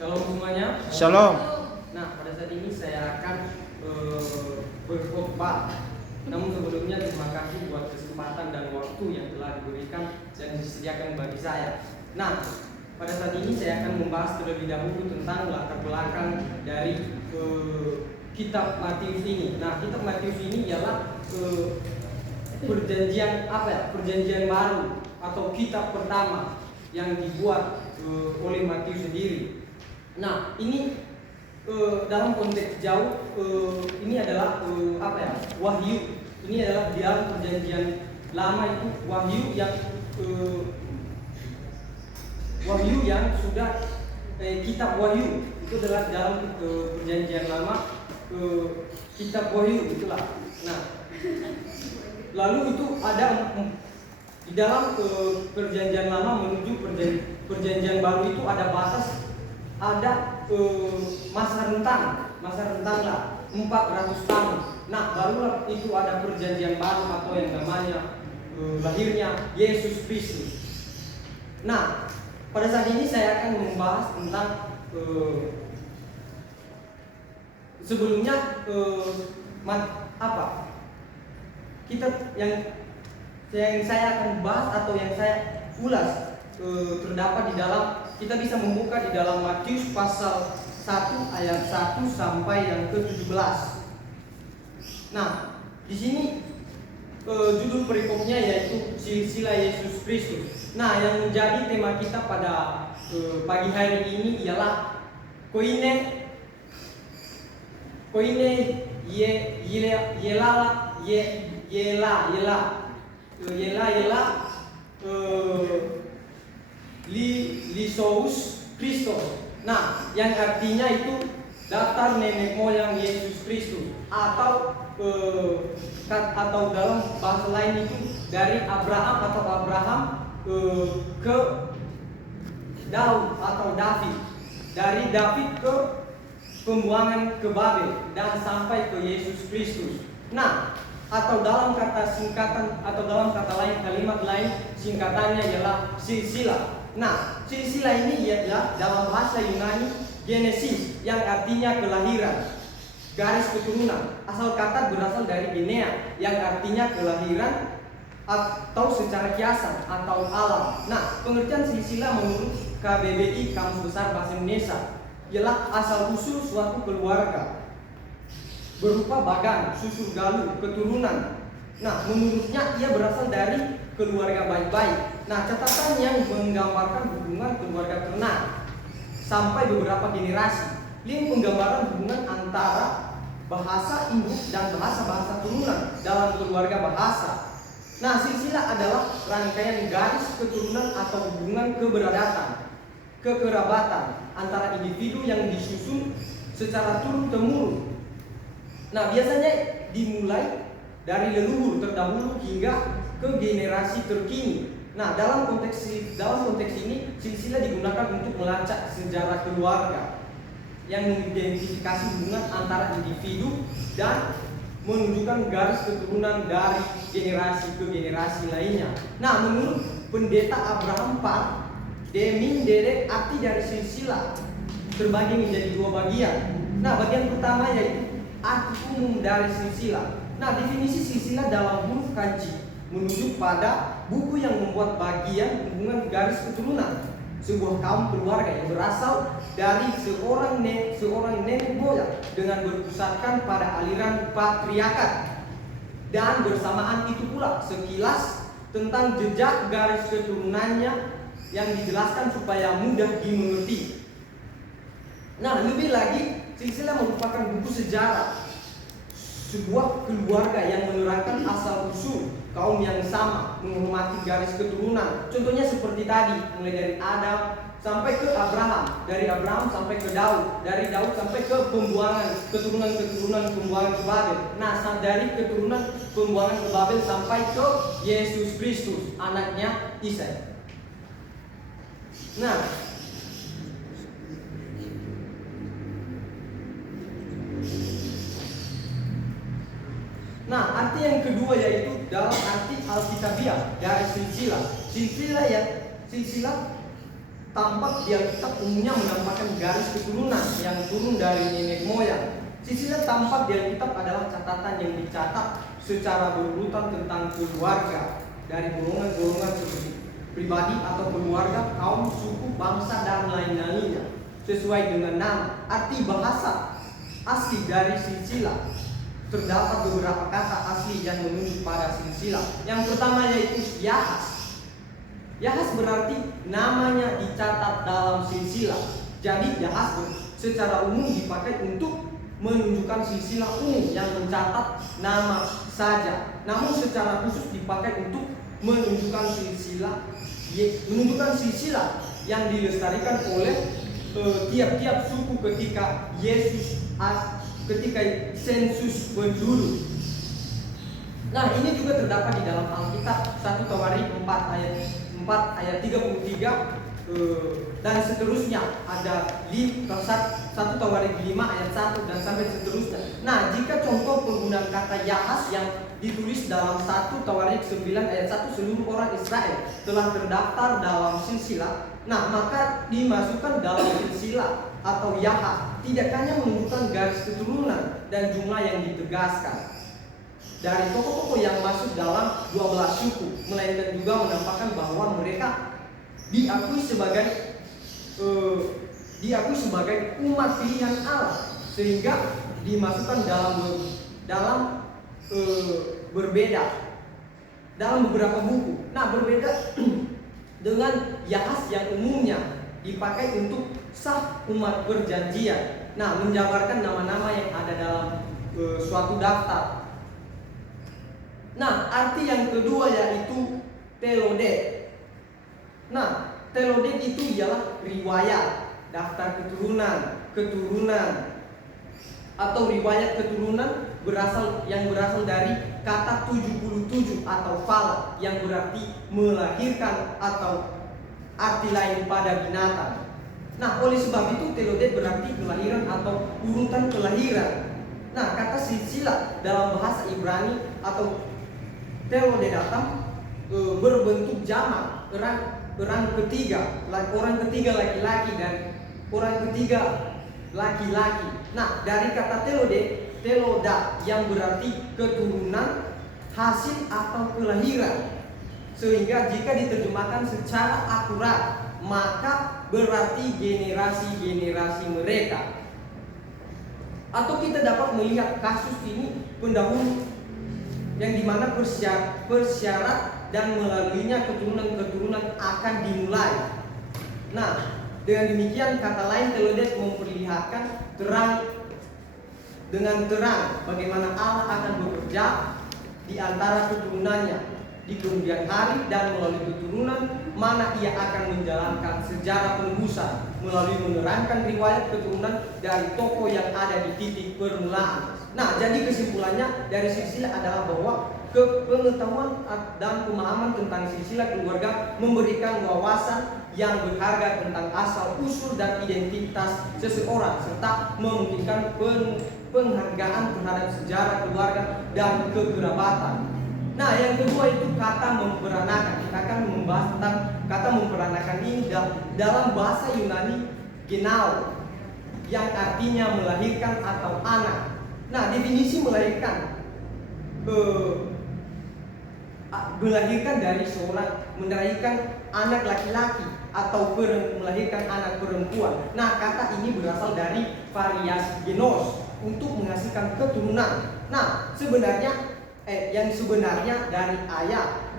Shalom semuanya. Shalom. Nah, pada saat ini saya akan berkhotbah. Namun sebelumnya terima kasih buat kesempatan dan waktu yang telah diberikan dan disediakan bagi saya. Nah, pada saat ini saya akan membahas terlebih dahulu tentang latar belakang dari kitab Matius ini. Nah, kitab Matius ini ialah perjanjian Perjanjian baru atau kitab pertama yang dibuat oleh Matius sendiri. Nah, ini dalam konteks jauh ini adalah wahyu. Ini adalah di dalam perjanjian lama itu wahyu yang sudah kitab wahyu itu adalah dalam perjanjian lama kitab wahyu itulah. Nah, lalu itu ada di dalam perjanjian lama menuju perjanjian baru itu ada batas, ada masa rentang lah 400 tahun. Nah, barulah itu ada perjanjian baru atau yang namanya lahirnya Yesus Kristus. Nah, pada saat ini saya akan membahas tentang sebelumnya kita yang saya akan bahas atau yang saya ulas terdapat di dalam, kita bisa membuka di dalam Matius pasal 1 ayat 1 sampai yang ke-17. Nah, di sini judul perikopnya yaitu silsilah Yesus Kristus. Nah, yang menjadi tema kita pada pagi hari ini ialah koine Lisous Christos. Nah, yang artinya itu daftar nenek moyang Yesus Kristus atau dalam bahasa lain itu dari Abraham ke Daud atau David, dari David ke pembuangan ke Babel dan sampai ke Yesus Kristus. Nah, atau dalam kata singkatan atau dalam kata lain, kalimat lain singkatannya ialah silsilah. Nah, silsilah ini ialah dalam bahasa Yunani Genesis yang artinya kelahiran, garis keturunan. Asal kata berasal dari genea yang artinya kelahiran atau secara kiasan atau alam. Nah, pengertian silsilah menurut KBBI Kamus Besar Bahasa Indonesia ialah asal usul suatu keluarga berupa bagan, susur galur, keturunan. Nah, menurutnya ia berasal dari keluarga baik-baik. Nah, catatan yang menggambarkan hubungan keluarga ternak sampai beberapa generasi. Link penggambaran hubungan antara bahasa induk dan bahasa-bahasa turunan dalam keluarga bahasa. Nah, silsilah adalah rangkaian garis keturunan atau hubungan kekerabatan antara individu yang disusun secara turun-temurun. Nah, biasanya dimulai dari leluhur terdahulu hingga ke generasi terkini. Nah, dalam konteks ini silsilah digunakan untuk melacak sejarah keluarga yang mengidentifikasi hubungan antara individu dan menunjukkan garis keturunan dari generasi ke generasi lainnya. Nah, menurut pendeta Abraham Park, Deming Dedek, arti dari silsilah terbagi menjadi dua bagian. Nah, bagian pertama yaitu arti umum dari silsilah. Nah, definisi silsilah dalam huruf kanji menunjuk pada buku yang membuat bagian hubungan garis keturunan sebuah kaum keluarga yang berasal dari seorang nenek moyang dengan berpusatkan pada aliran patriarkat. Dan bersamaan itu pula sekilas tentang jejak garis keturunannya yang dijelaskan supaya mudah dimengerti. Nah, lebih lagi, silsilah merupakan buku sejarah sebuah keluarga yang menerangkan asal usul kaum yang sama, menghormati garis keturunan. Contohnya seperti tadi, mulai dari Adam sampai ke Abraham, dari Abraham sampai ke Daud, dari Daud sampai ke keturunan pembuangan ke Babel. Nah, dari keturunan pembuangan ke Babel sampai ke Yesus Kristus, anaknya Isa. Nah, arti yang kedua yaitu dalam arti alkitabiah dari silsilah. Silsilah tampak di Alkitab umumnya menampakkan garis keturunan yang turun dari nenek moyang. Silsilah tampak di Alkitab adalah catatan yang dicatat secara berurutan tentang keluarga dari golongan-golongan seperti pribadi atau keluarga, kaum, suku, bangsa, dan lain-lainnya sesuai dengan nama. Arti bahasa asli dari silsilah, terdapat beberapa kata asli yang menunjuk pada silsilah. Yang pertama yaitu Yahas. Yahas berarti namanya dicatat dalam silsilah. Jadi Yahas secara umum dipakai untuk menunjukkan silsilah umum yang mencatat nama saja. Namun secara khusus dipakai untuk menunjukkan silsilah yang dilestarikan oleh tiap-tiap suku ketika sensus penduduk. Nah, ini juga terdapat di dalam Alkitab 1 Tawarik 4 ayat 33 dan seterusnya. Ada 1 Tawarik 5 ayat 1 dan sampai seterusnya. Nah, jika contoh penggunaan kata Yahas yang ditulis dalam 1 Tawarik 9 ayat 1, seluruh orang Israel telah terdaftar dalam silsilah, nah maka dimasukkan dalam silsilah atau Yahas tidak hanya menunjukkan garis keturunan dan jumlah yang ditegaskan dari tokoh-tokoh yang masuk dalam 12 suku, melainkan juga menampakkan bahwa mereka diakui sebagai umat pilihan Allah, sehingga dimasukkan dalam berbeda dalam beberapa buku. Nah, berbeda dengan Yahas yang umumnya dipakai untuk sah umat perjanjian. Nah, menjabarkan nama-nama yang ada dalam suatu daftar. Nah, arti yang kedua yaitu telodet. Nah, telodet itu ialah riwayat, daftar keturunan atau riwayat keturunan yang berasal dari kata 77 atau fala yang berarti melahirkan atau arti lain pada binatang. Nah, oleh sebab itu telodet berarti kelahiran atau urutan kelahiran. Nah, kata silsilah dalam bahasa Ibrani atau telodedatam berbentuk jamak, orang ketiga laki-laki dan orang ketiga laki-laki. Nah, dari kata teloda yang berarti keturunan, hasil atau kelahiran. Sehingga jika diterjemahkan secara akurat, maka berarti generasi-generasi mereka. Atau kita dapat melihat kasus ini pendahulu yang dimana persyarat dan melaluinya keturunan-keturunan akan dimulai. Nah, dengan demikian kata lain telodet memperlihatkan dengan terang bagaimana Allah akan bekerja di antara keturunannya di kemudian hari, dan melalui keturunan mana ia akan menjalankan sejarah penebusan melalui menerangkan riwayat keturunan dari tokoh yang ada di titik permulaan. Nah, jadi kesimpulannya dari silsilah adalah bahwa pengetahuan dan pemahaman tentang silsilah keluarga memberikan wawasan yang berharga tentang asal usul dan identitas seseorang, serta memungkinkan penghargaan terhadap sejarah keluarga dan kekerabatan. Nah, yang kedua itu kata memperanakan. Kita akan membahas tentang kata memperanakan ini dalam bahasa Yunani genao, yang artinya melahirkan atau anak. Nah, definisi melahirkan melahirkan anak laki-laki atau melahirkan anak perempuan. Nah, kata ini berasal dari variasi genos untuk menghasilkan keturunan. Nah, yang sebenarnya dari ayah,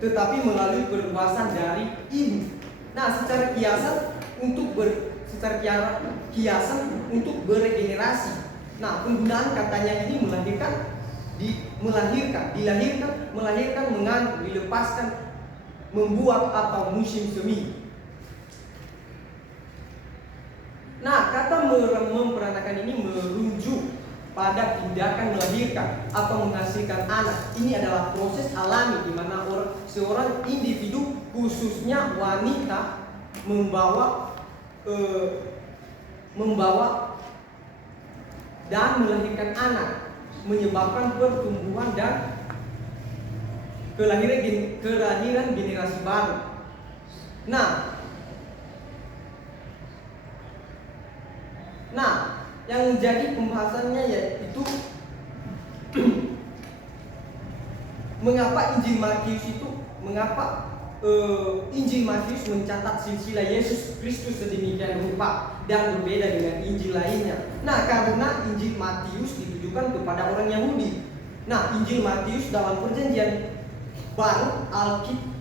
tetapi melalui perluasan dari ibu. Nah, secara kiasan untuk beregenerasi. Nah, penggunaan katanya ini dilahirkan, mengandung, dilepaskan, membuat atau musim semi. Nah, kata memperanakan ini merujuk pada tindakan melahirkan atau menghasilkan anak. Ini adalah proses alami di mana seorang individu, khususnya wanita, membawa dan melahirkan anak, menyebabkan pertumbuhan dan kelahiran generasi baru. Nah, yang menjadi pembahasannya yaitu mengapa Injil Matius mencatat silsilah Yesus Kristus sedemikian rupa dan berbeda dengan Injil lainnya. Nah, karena Injil Matius ditujukan kepada orang Yahudi. Nah, Injil Matius dalam Perjanjian Baru,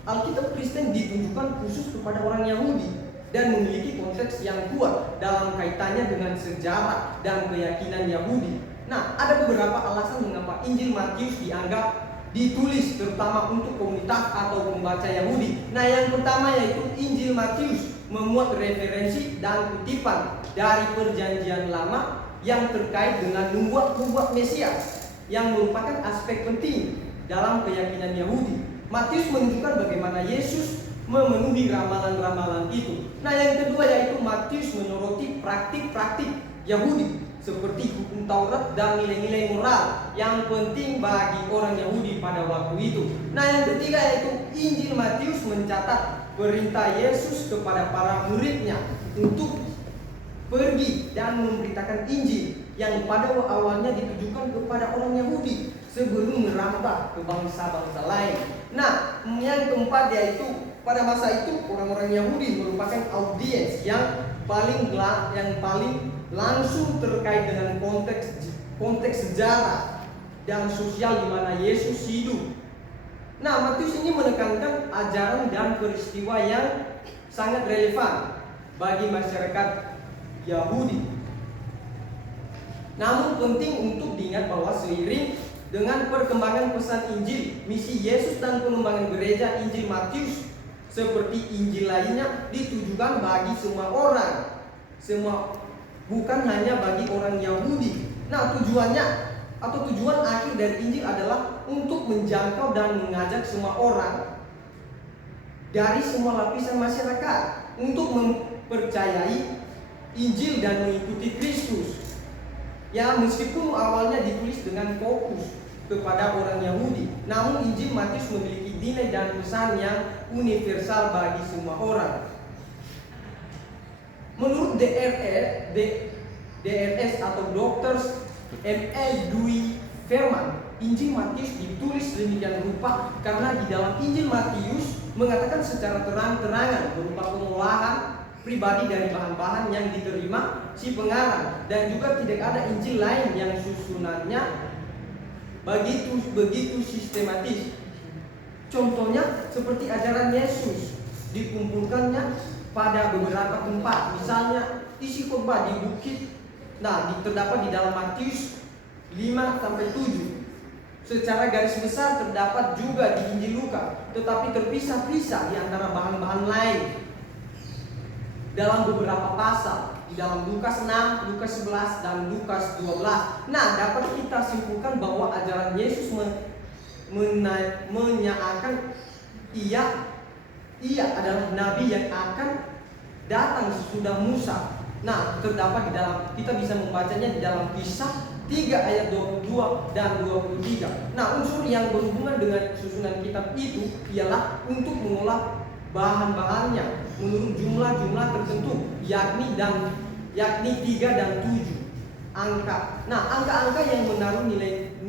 Alkitab Kristen ditujukan khusus kepada orang Yahudi dan memiliki konteks yang kuat dalam kaitannya dengan sejarah dan keyakinan Yahudi. Nah, ada beberapa alasan mengapa Injil Matius dianggap ditulis terutama untuk komunitas atau pembaca Yahudi. Nah, yang pertama yaitu Injil Matius memuat referensi dan kutipan dari Perjanjian Lama yang terkait dengan nubuat Mesias yang merupakan aspek penting dalam keyakinan Yahudi. Matius menunjukkan bagaimana Yesus memenuhi ramalan-ramalan itu. Nah, yang kedua yaitu Matius menyoroti praktik-praktik Yahudi seperti hukum Taurat dan nilai-nilai moral yang penting bagi orang Yahudi pada waktu itu. Nah, yang ketiga yaitu Injil Matius mencatat perintah Yesus kepada para muridnya untuk pergi dan memberitakan Injil yang pada awalnya ditujukan kepada orang Yahudi sebelum merambah ke bangsa-bangsa lain. Nah, yang keempat yaitu pada masa itu orang-orang Yahudi merupakan audiens yang paling langsung terkait dengan konteks sejarah dan sosial di mana Yesus hidup. Nah, Matius ini menekankan ajaran dan peristiwa yang sangat relevan bagi masyarakat Yahudi. Namun penting untuk diingat bahwa seiring dengan perkembangan pesan Injil, misi Yesus dan pengembangan gereja, Injil Matius seperti Injil lainnya ditujukan bagi semua orang, bukan hanya bagi orang Yahudi. Nah, tujuan akhir dari Injil adalah untuk menjangkau dan mengajak semua orang dari semua lapisan masyarakat untuk mempercayai Injil dan mengikuti Kristus. Ya, meskipun awalnya ditulis dengan fokus kepada orang Yahudi, namun Injil Matius memiliki nilai dan pesan yang universal bagi semua orang. Menurut DRS atau Dr. M.L. Dewey Verman, Injil Matius ditulis demikian rupa karena di dalam Injil Matius mengatakan secara terang-terangan berupa pengolahan pribadi dari bahan-bahan yang diterima si pengarang, dan juga tidak ada Injil lain yang susunannya begitu sistematis. Contohnya seperti ajaran Yesus dikumpulkannya pada beberapa tempat, misalnya isi khotbah di bukit. Nah, terdapat di dalam Matius 5-7. Secara garis besar terdapat juga di Injil Lukas, tetapi terpisah-pisah di antara bahan-bahan lain dalam beberapa pasal di dalam Lukas 6, Lukas 11, dan Lukas 12. Nah, dapat kita simpulkan bahwa ajaran Yesus menyatakan ia adalah nabi yang akan datang sesudah Musa. Nah, terdapat di dalam, kita bisa membacanya di dalam Kisah 3 ayat 22 dan 23. Nah, unsur yang berhubungan dengan susunan kitab itu ialah untuk mengolah bahan-bahannya menurut jumlah-jumlah tertentu, yakni 3 dan 7 angka. Nah, angka-angka yang menaruh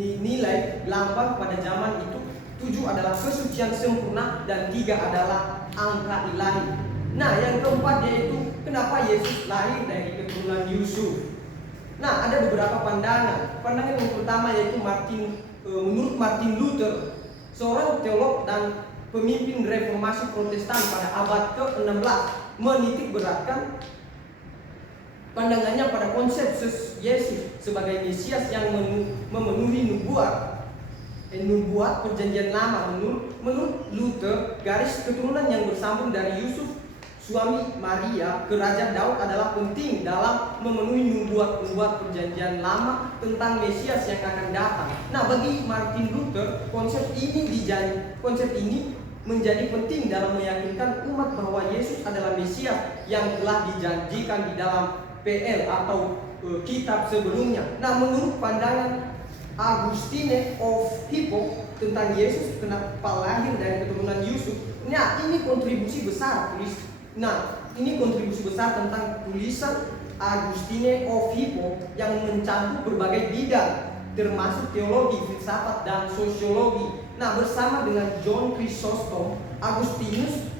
nilai lambang pada zaman itu. 7 adalah kesucian sempurna dan 3 adalah angka ilahi. Nah, yang keempat yaitu kenapa Yesus lahir dari keturunan Yusuf. Nah, ada beberapa pandangan. Pandangan yang pertama yaitu menurut Martin Luther, seorang teolog dan pemimpin reformasi Protestan pada abad ke-16, menitik beratkan pandangannya pada konsep Yesus sebagai Mesias yang memenuhi nubuat Perjanjian Lama. Menurut Luther, garis keturunan yang bersambung dari Yusuf suami Maria ke Raja Daud adalah penting dalam memenuhi nubuat Perjanjian Lama tentang Mesias yang akan datang. Nah, bagi Martin Luther, konsep ini menjadi penting dalam meyakinkan umat bahwa Yesus adalah Mesias yang telah dijanjikan di dalam PL atau kitab sebelumnya. Nah, menurut pandangan Augustine of Hippo tentang Yesus kenapa lahir dari keturunan Yusuf, nah ini kontribusi besar Nah, ini kontribusi besar tentang tulisan Agustine of Hippo yang mencakup berbagai bidang, termasuk teologi, filsafat, dan sosiologi. Nah, bersama dengan John Chrysostom, Agustinus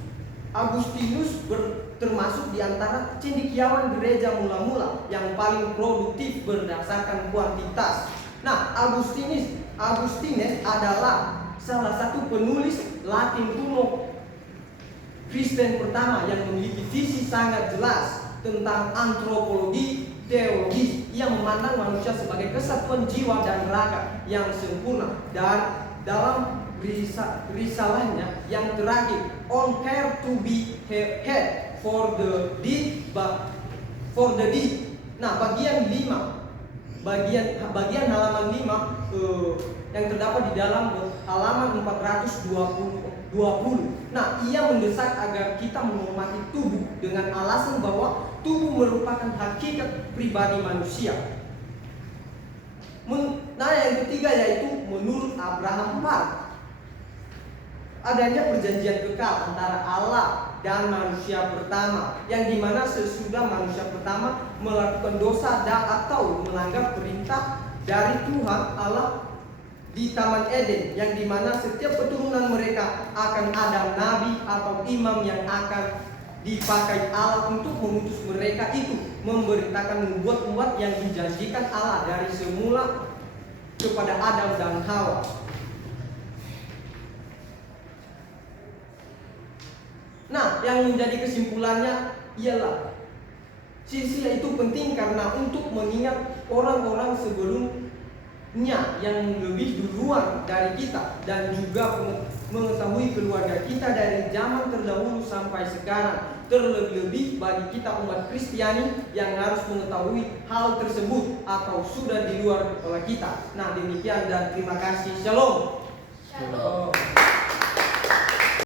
termasuk di antara cendekiawan gereja mula-mula yang paling produktif berdasarkan kuantitas. Nah, Agustines adalah salah satu penulis Latin kuno Kristen pertama yang memiliki visi sangat jelas tentang antropologi teologis. Ia memandang manusia sebagai kesatuan jiwa dan raga yang sempurna. Dan dalam risalahnya yang terakhir, On Care to be Had for the Deed, for the Deed. Nah, bagian halaman 5 yang terdapat di dalam halaman 420. Nah, ia mendesak agar kita menghormati tubuh dengan alasan bahwa tubuh merupakan hakikat pribadi manusia. Nah, yang ketiga yaitu menurut Abraham Park, adanya perjanjian kekal antara Allah dan manusia pertama, yang dimana sesudah manusia pertama melakukan dosa atau melanggar perintah dari Tuhan Allah di Taman Eden, yang dimana setiap keturunan mereka akan ada nabi atau imam yang akan dipakai Allah untuk mengutus mereka itu memberitakan nubuat-nubuat yang dijanjikan Allah dari semula kepada Adam dan Hawa. Nah, yang menjadi kesimpulannya ialah silsilah itu penting karena untuk mengingat orang-orang sebelumnya yang lebih duluan dari kita, dan juga mengetahui keluarga kita dari zaman terdahulu sampai sekarang. Terlebih-lebih bagi kita umat Kristiani yang harus mengetahui hal tersebut atau sudah di luar kepala kita. Nah, demikian dan terima kasih. Shalom. Shalom.